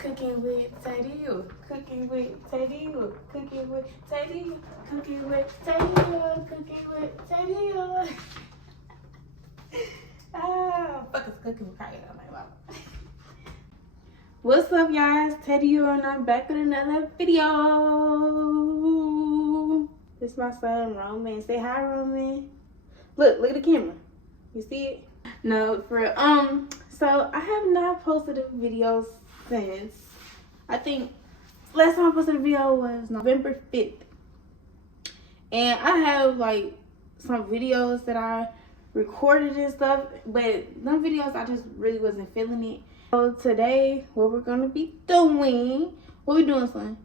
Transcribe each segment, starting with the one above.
Cooking with Tayyydiior. Cooking with Tayyydiior. Cooking with Tayyydiior. Cooking with Tayyydiior. Cooking with Tayyydiior. Ah, fuck is cooking with Kaya on my mouth. What's up, guys? Tayyydiior, and I'm back with another video. This is my son, Roman. Say hi, Roman. Look at the camera. You see it? No, for real. So I have not posted a video since, I think last time I posted a video was November 5th. And I have like some videos that I recorded and stuff, but them videos I just really wasn't feeling it. So today, what we're gonna be doing, what we doing, son?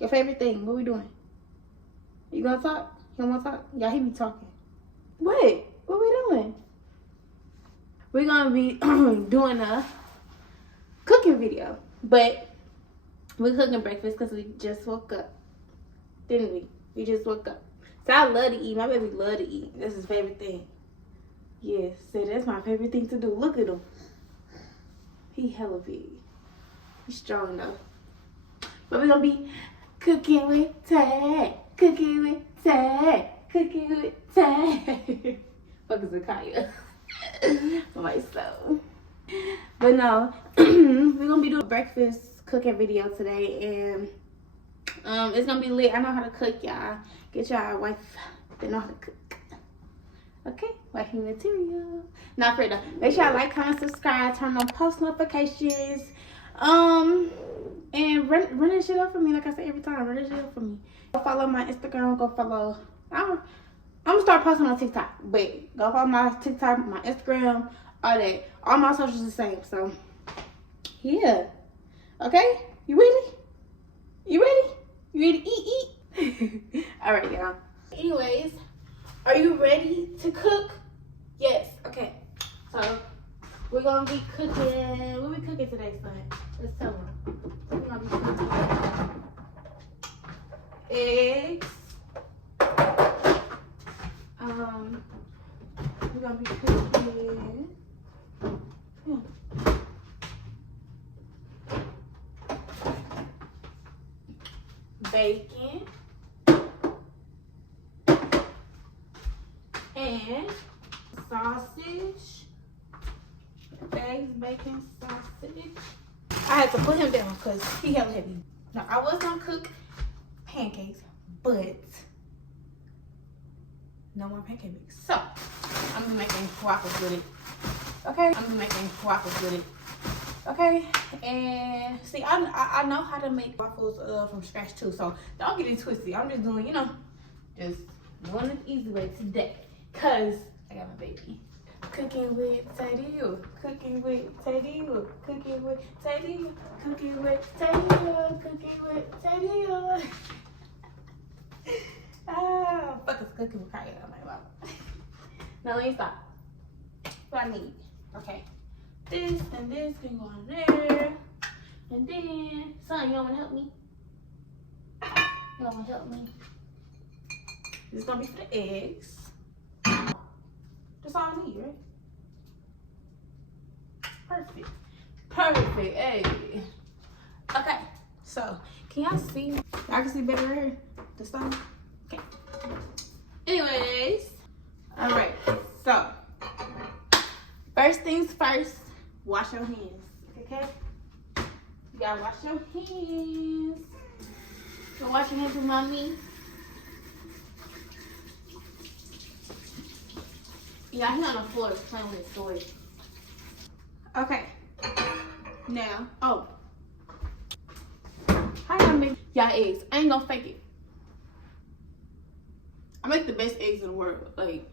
Your favorite thing, what we doing? You gonna talk? You don't wanna talk? Y'all hear me talking. What? What we doing? We're gonna be doing a cooking video, but we're cooking breakfast because we just woke up, didn't we? We just woke up. So I love to eat. My baby love to eat. That's his favorite thing. Yes, so that's my favorite thing to do. Look at him. He hella big. He's strong though. But we're gonna be cooking with Tay. Cooking with Tay. Cooking with Tay. Fuck is it, Kaya? Myself. But no, we're gonna be doing a breakfast cooking video today, and it's gonna be lit. I know how to cook, y'all. Get y'all wife that know how to cook. Okay, wifey material. Not for though. Make sure y'all like, comment, subscribe, turn on post notifications, and run this shit up for me. Like I say every time, run this shit up for me. Go follow my Instagram. Go follow. I'm gonna start posting on TikTok, but go follow my TikTok, my Instagram, all that. All my socials the same. So yeah. Okay, you ready? You ready? You ready to eat? All right, y'all. Anyways, are you ready to cook? Yes. Okay. So we're gonna be cooking. What we cooking today, son? Let's tell them. We're gonna be cooking eggs. We're gonna be cooking bacon and sausage. Eggs, bacon, sausage. I had to put him down because he hella heavy. Now I was gonna cook pancakes, but no more pancake mix. So I'm gonna be making waffles with it. Okay? I'm gonna be making waffles with it. Okay? And see, I know how to make waffles from scratch too. So don't get it twisted. I'm just doing, just doing it the easy way today. Cause I got my baby. Cooking with Tayyydiior. Cooking with Tayyydiior. Cooking with Tayyydiior. Cooking with Tayyydiior. Cooking with Tayyydiior. Ah, fuck is cooking with Kaya on my mouth. Now let me stop. What I need. Okay. This and this can go on there. And then, son, you wanna help me? You wanna help me? This is gonna be for the eggs. That's all I need, right? Perfect. Perfect. Hey. Okay. So, can y'all see? Y'all can see better right here? The stove? Okay. Anyways. Alright. So, first things first. Wash your hands. Okay? You gotta wash your hands. So, wash your hands with mommy. Yeah, he's on the floor playing with his toys. Okay. Now, how y'all make y'all eggs? I ain't gonna fake it. I make the best eggs in the world. Like,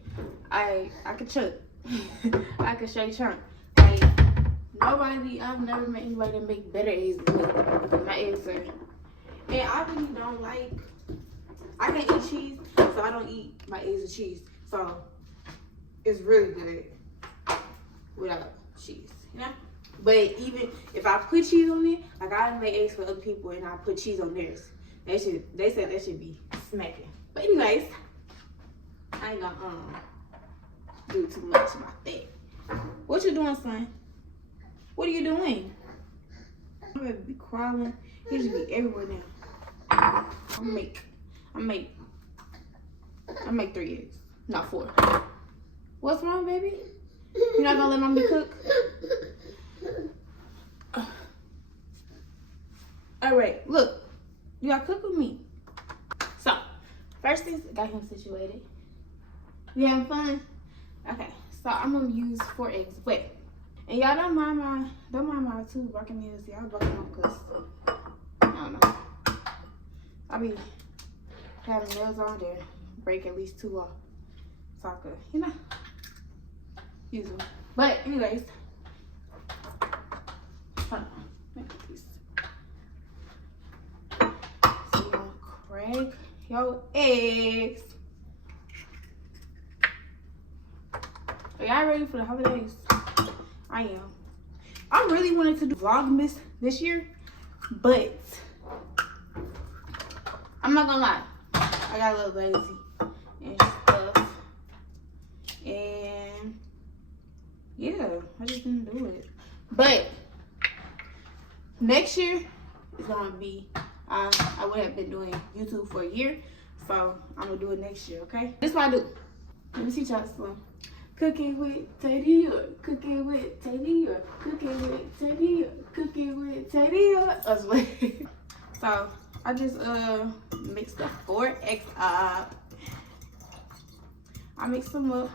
I can chunk. I can straight chunk. Like, I've never met anybody that make better eggs than me. My eggs are. And I really don't like, I can't eat cheese, so I don't eat my eggs with cheese. So, it's really good without cheese, But even if I put cheese on it, like I make eggs for other people and I put cheese on theirs, they said that should be smacking. But anyways, I ain't gonna do too much about that. What you doing, son? What are you doing? My baby be crawling. He just be everywhere now. I make 3 eggs, not 4. What's wrong, baby? You're not gonna let mommy cook? All right, look, you gotta cook with me. So, first things, got him situated. We having fun? Okay, so I'm gonna use 4 eggs. Wait, and y'all don't mind my 2 broken nails. Y'all broken them because I don't know. I be having nails on there, break at least 2 off, so I could, you know, use them. But anyways, hold on, make a piece. So you gonna crack your eggs. Are y'all ready for the holidays? I am. I really wanted to do Vlogmas this year, but I'm not gonna lie, I got a little lazy and stuff, and yeah, I just didn't do it. But next year is gonna be, I would have been doing YouTube for a year, so I'm gonna do it next year, okay? This is what I do. Let me teach y'all some. Cooking with Tayyydiior, cooking with Tayyydiior, cooking with Tayyydiior, cooking with Tayyydiior. So I just mixed the 4 eggs up. I mix them up,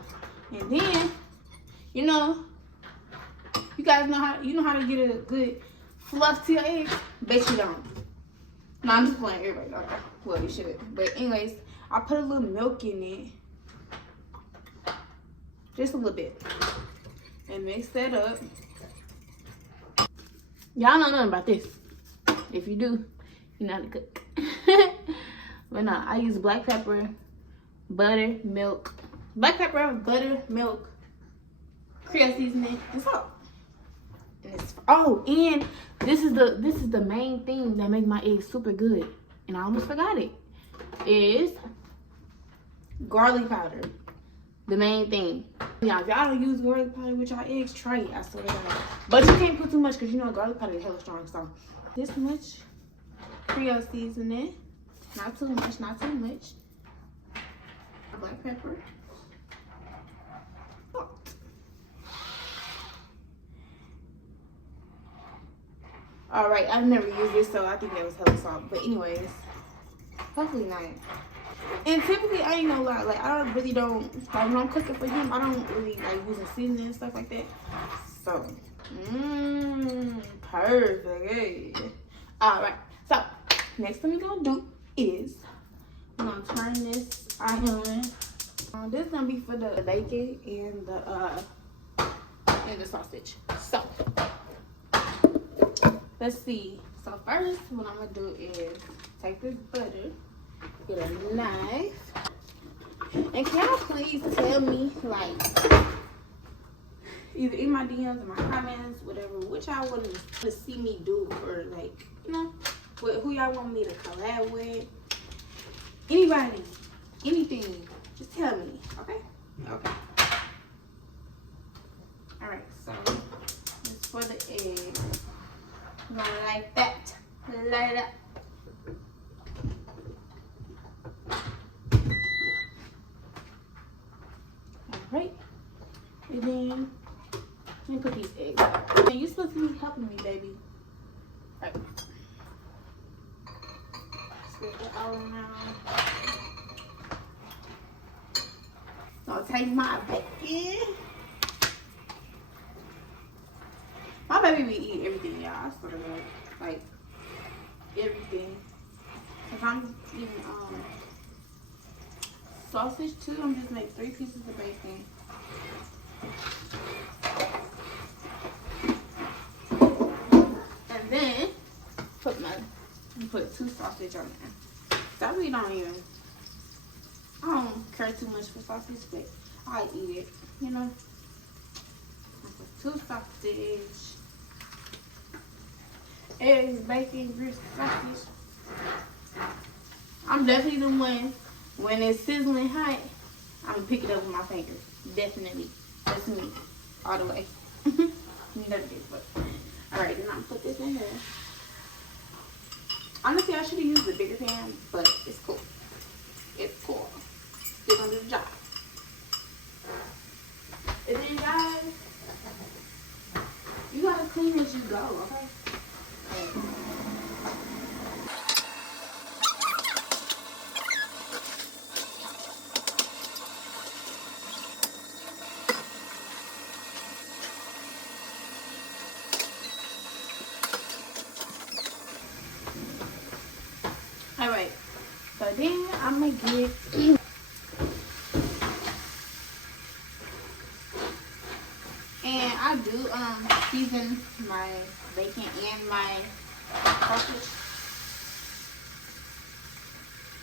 and then you guys know how to get a good fluff to your eggs. Bet you don't. No, I'm just playing. Everybody know. Well, you should. But anyways, I put a little milk in it. Just a little bit. And mix that up. Y'all know nothing about this. If you do, you know how to cook. But no, I use black pepper, butter, milk. Black pepper, butter, milk, Creole seasoning, and salt. And this is the main thing that make my eggs super good. And I almost forgot it. Is garlic powder. The main thing. Y'all, if y'all don't use garlic powder with y'all eggs, try it. I swear to God. But you can't put too much because you know garlic powder is hella strong. So this much Creole seasoning. Not too much, not too much. Black pepper. Salt. Alright, I've never used this, so I think that was hella salt. But anyways, hopefully not. And typically, I ain't gonna lie, like, I really don't, like, when I'm cooking for him, I don't really like using seasoning and stuff like that. So, perfect. Hey. Alright, so, next thing we're gonna do is, I'm gonna turn this on. This is gonna be for the bacon and the sausage. So, let's see. So first, what I'm gonna do is take this butter, get a knife, and can y'all please tell me, like, either in my DMs or my comments, whatever, what y'all want to see me do, or like, you know, who y'all want me to collab with, anybody, anything, just tell me, okay? Okay. All right, so this for the egg. Going like that. Light it up. Alright. And then let me put these eggs out. And you're supposed to be helping me, baby. Alright. Spread it all around. I'll take my bacon. My baby be eating everything, y'all. I swear to God. Like, everything. If I'm eating sausage too, I'm just making 3 pieces of bacon. And then put 2 sausage on there. So I really I don't care too much for sausage, but I eat it, you know. I put 2 sausage. Eggs, bacon, grease, sausage. I'm definitely the one, when it's sizzling hot, I'm gonna pick it up with my fingers. Definitely. That's me. All the way. You know this, but alright, then I'm gonna put this in here. Honestly, I should have used the bigger pan, but it's cool. It's cool. Still gonna do the job. And then, guys, you gotta clean as you go, okay? All right. So then I'm gonna get. And I do season my bacon and my sausage.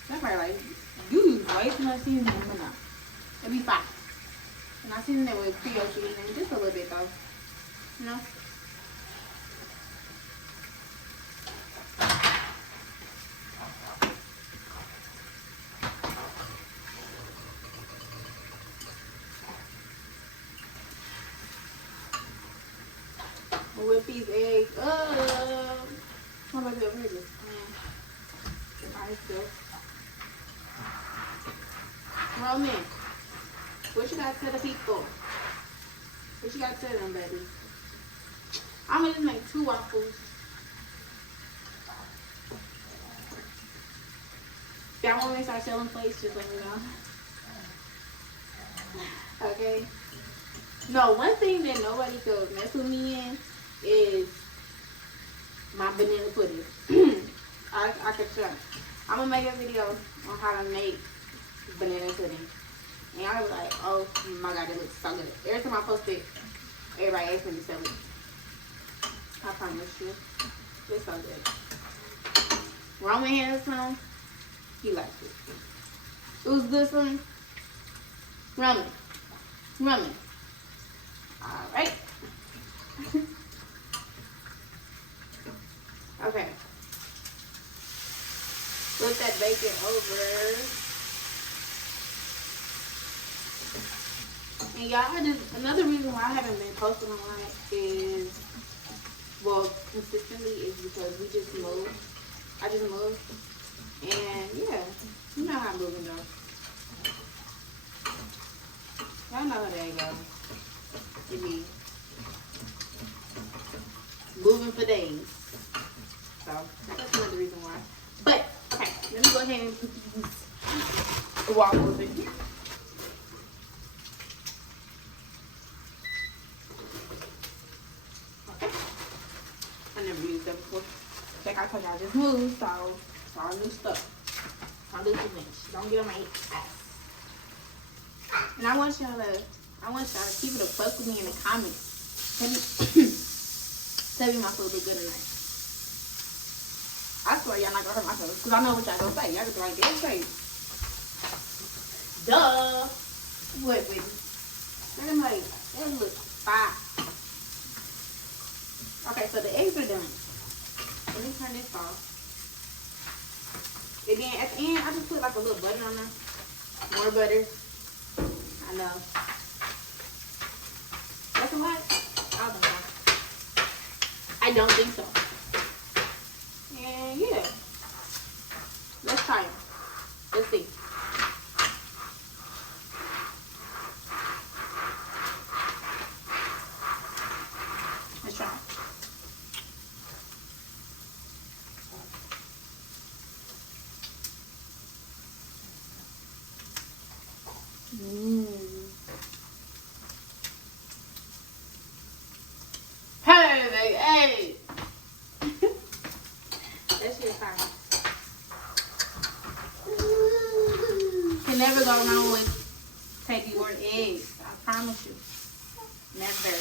That's probably like, you use way too much seasoning, but no. It'll be fine. And I season it with Creole cheese and just a little bit though. You know? Whip these eggs up. What am I doing here? Alright, good. Roman, what you got to tell the people? What you got to tell them, baby? I'm gonna just make 2 waffles. If y'all want me to start selling plates, just let me know. Okay? No, one thing that nobody could mess with me in is my banana pudding. I could try. I'm gonna make a video on how to make banana pudding. And I was like, oh my god, it looks so good. Every time I post it, everybody asks me to sell it. I promise you. It's so good. Roman had some. He liked it. It was good, son. Roman. Alright. Okay. Flip that bacon over. And y'all, another reason why I haven't been posting a lot is, well, consistently, is because we just moved. I just moved. And yeah, you know how I'm moving though. Y'all know how that goes. It be moving for days. So that's another reason why. But okay, let me go ahead and put these waffles in here. Okay. I never used that before. Like I told you, I just moved, so it's all new stuff. All new things. Don't get on my ass. And I want y'all to keep it a fuck with me in the comments. Tell me my food look good or not. I swear y'all not gonna hurt myself, because I know what y'all gonna say. Y'all gonna be like, that's great. Duh. What, baby? I'm like, that looks fine. Okay, so the eggs are done. Let me turn this off. And then at the end, I just put like a little butter on there. More butter. I know. That's a lot? I don't know. I don't think so. And yeah. Let's try them. Let's see. Let's try. Hey! That shit's fine. Can never go wrong with Tayyydiior eggs. I promise you. Never.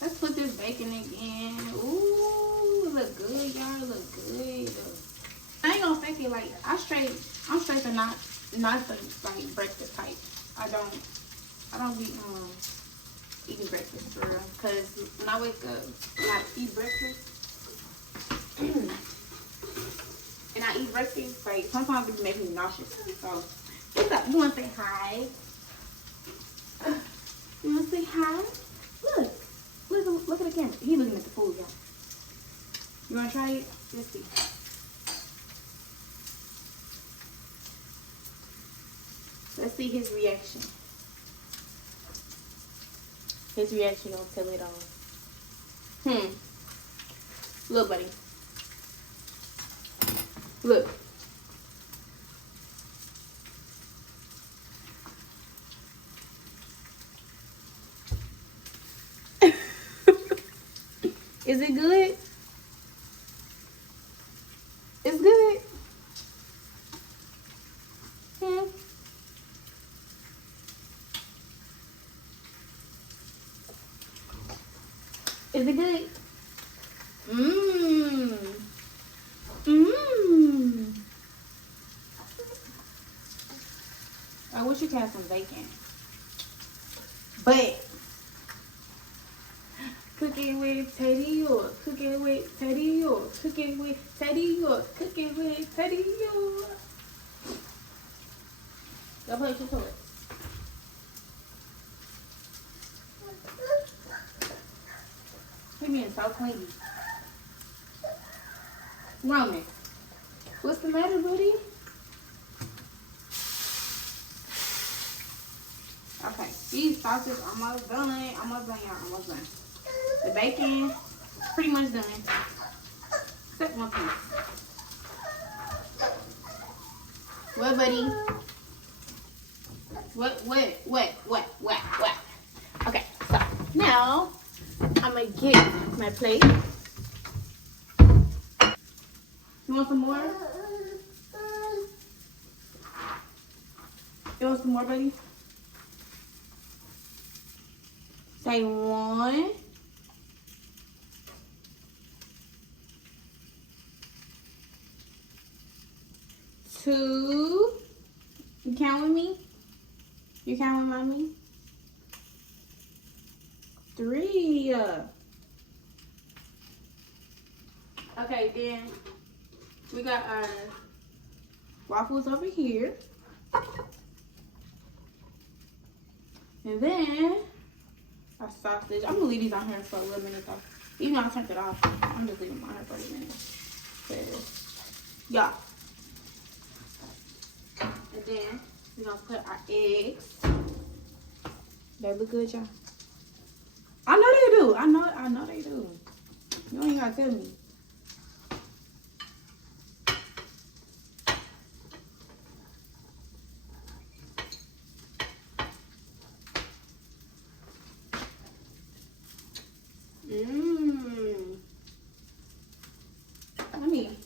Let's put this bacon again. Ooh, it look good, y'all. It look good. I ain't gonna fake it. Like I'm straight to not the like breakfast type. I don't be eating breakfast for real. Cause when I wake up and I eat breakfast, and I eat breakfast, like sometimes it makes me nauseous. So what's up? You wanna say hi? You wanna say hi? Look at the camera. He looking at the food, y'all. You wanna try it? Let's see. Let's see his reaction. His reaction gonna tell it all. Look, buddy. Look. Is it good? It's good. Is it good? I wish you could have some bacon. But cooking with Tayyydiior, cooking with Tayyydiior, cooking with Tayyydiior, cooking with Tayyydiior. Go play with your toys. He being so clingy. Roman, what's the matter, buddy? Okay, these sausages almost done. Almost done, y'all. Almost done. The bacon pretty much done. Except one piece. What, buddy? What? Okay, so now I'm gonna get my plate. You want some more? You want some more, buddy? Say 1, 2. You count with me? You count with mommy? 3. Okay, then we got our waffles over here. And then our sausage. I'm gonna leave these on here for a little minute though. Even though I turned it off, I'm just leaving them on here for a minute. Yeah. And then we're gonna put our eggs. They look good, y'all. I know they do. I know they do. You ain't gotta tell me. Let me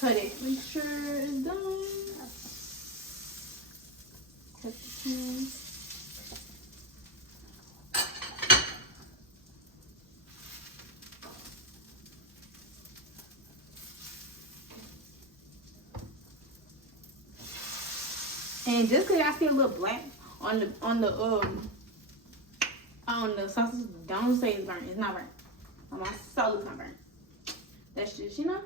cut it. Make sure it's done. Cut the pan. And just cause I see a little black on the sausage, don't say it's burnt. It's not burnt. On my soul, it's not burnt. That's just, you know.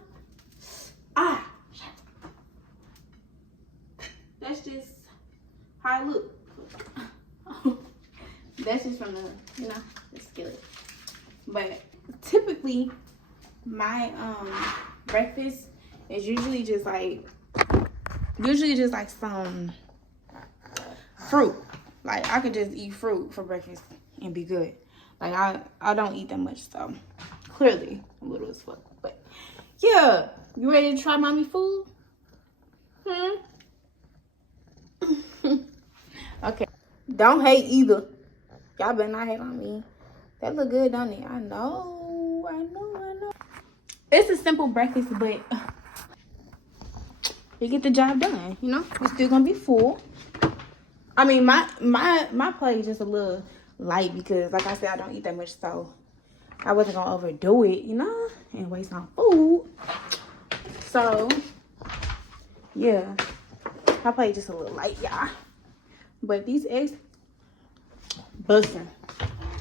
That's just how I look. That's just from the, you know, the skillet. But typically, my breakfast is usually just like some fruit. Like I could just eat fruit for breakfast and be good. Like I don't eat that much, so clearly I'm little as fuck. But yeah, you ready to try mommy food? Okay, don't hate either. Y'all better not hate on me. That look good, don't it? I know. It's a simple breakfast, but you get the job done. You know, you're still gonna be full. I mean, my plate is just a little light because, like I said, I don't eat that much, so I wasn't gonna overdo it, you know, and waste on food. So yeah, my plate is just a little light, y'all. But these eggs, busting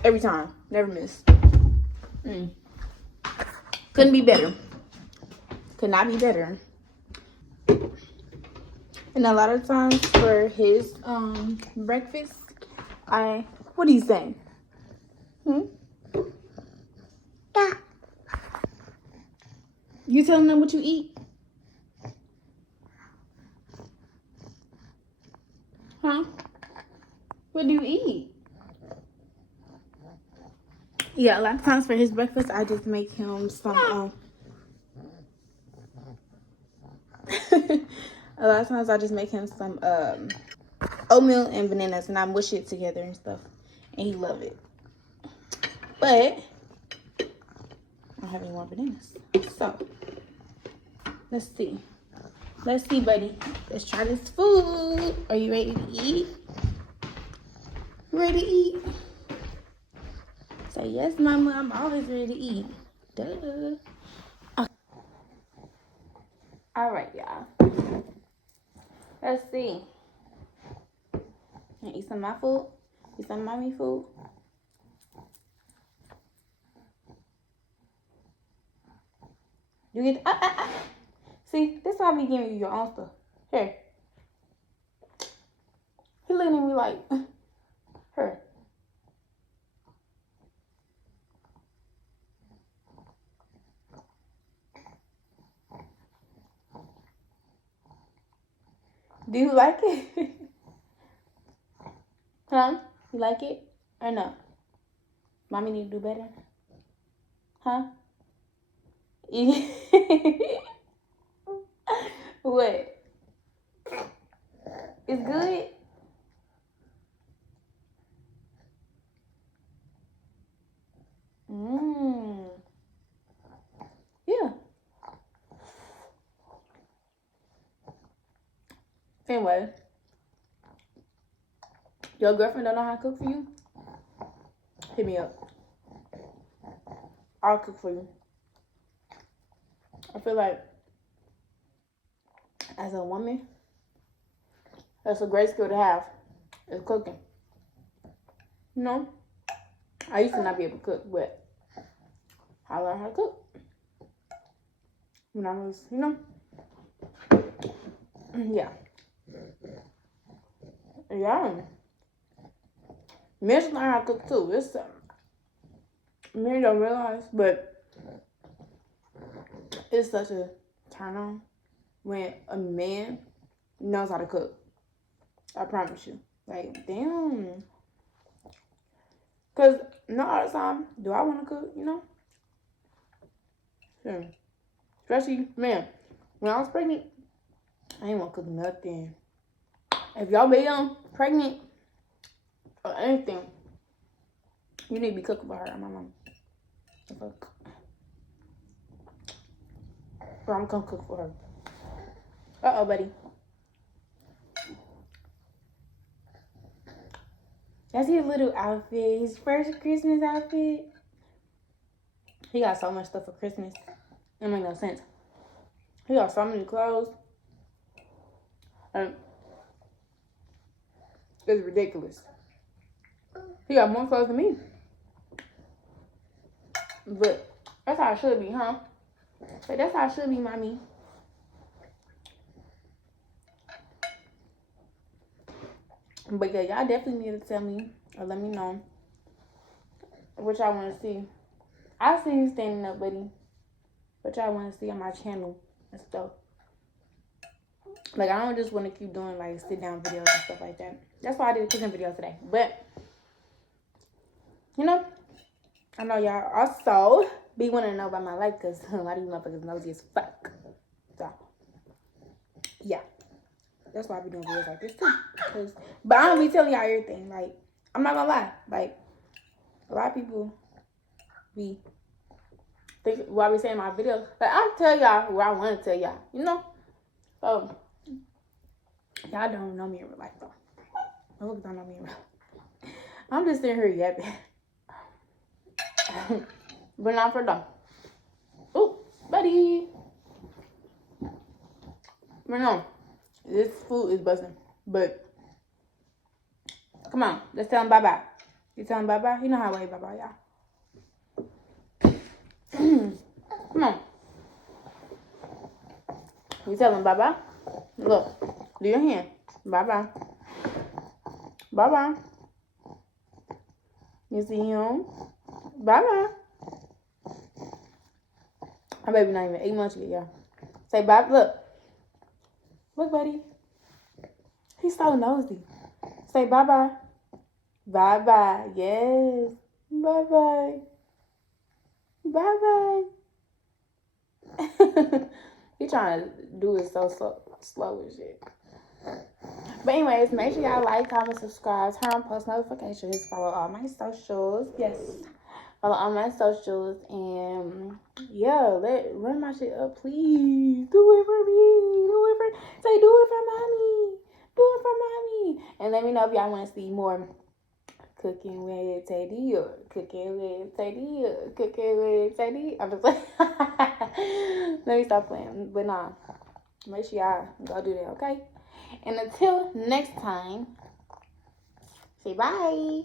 every time, never miss. Couldn't be better. Could not be better. And a lot of times for his breakfast, what are you saying? Yeah. You telling them what you eat? Huh? What do you eat? Yeah, a lot of times for his breakfast, I just make him some, a lot of times I just make him some, oatmeal and bananas, and I mush it together and stuff, and he love it. But I don't have any more bananas, so let's see. Let's see, buddy. Let's try this food. Are you ready to eat? Ready to eat? Say yes, mama. I'm always ready to eat. Duh. Okay. All right, y'all. Let's see. You eat some of my food? Eat some of mommy food? You get See, this why I be giving you your own stuff. Here. He looking at me like, here. Do you like it? Huh? You like it or no? Mommy need to do better? Huh? What? It's good? Mmm. Yeah. Anyway, your girlfriend don't know how to cook for you? Hit me up. I'll cook for you. I feel like as a woman, that's a great skill to have, is cooking. You know, I used to not be able to cook, but I learned how to cook when I was, you know, yeah. Yeah. Men should learn how to cook too. It's, men don't realize, but it's such a turn on when a man knows how to cook. I promise you. Like, damn. Because not all the time do I want to cook, you know? Yeah. Especially, man, when I was pregnant, I didn't want to cook nothing. If y'all be pregnant or anything, you need to be cooking for her and my mom. The fuck? Or I'm gonna cook for her. Uh-oh, buddy. That's his little outfit. His first Christmas outfit. He got so much stuff for Christmas. It make no sense. He got so many clothes. And it's ridiculous. He got more clothes than me. But that's how it should be, huh? But that's how it should be, mommy. But yeah, y'all definitely need to tell me or let me know what y'all want to see. I see you standing up, buddy. What y'all want to see on my channel and stuff. Like, I don't just want to keep doing, like, sit-down videos and stuff like that. That's why I did a cooking video today. But, you know, I know y'all also be wanting to know about my life because a lot of you motherfuckers nosy as fuck. So, yeah. That's why I be doing videos like this, too. But I don't be telling y'all everything. Like, I'm not gonna lie. Like, a lot of people be think what I be saying in my videos. Like, I tell y'all what I want to tell y'all, you know? So, y'all don't know me in real life, though. Motherfuckers don't know me in real life. I'm just sitting here yapping. But not for them. Ooh, buddy. But no, this food is busting. But, come on. Let's tell him bye-bye. You tell him bye-bye? You know how I wave bye-bye, y'all. Come on. You tell him bye-bye? Look, do your hand. Bye-bye. Bye-bye. You see him? Bye-bye. My baby not even 8 months yet, y'all. Say bye. Look. Look, buddy. He's so nosy. Say bye-bye. Bye-bye. Yes. Bye-bye. Bye-bye. He trying to do it so slow as shit. But anyways, make sure y'all like, comment, subscribe, turn on post notifications, follow all my socials. Yes. Follow all my socials, and yeah, run my shit up, please. Do it for me. Do it for mommy. Do it for mommy. And let me know if y'all want to see more cooking with Tayyydiior. Cooking with Tayyydiior. Cooking with Tayyydiior. I'm just like, let me stop playing. But nah, make sure y'all go do that, okay? And until next time, say bye.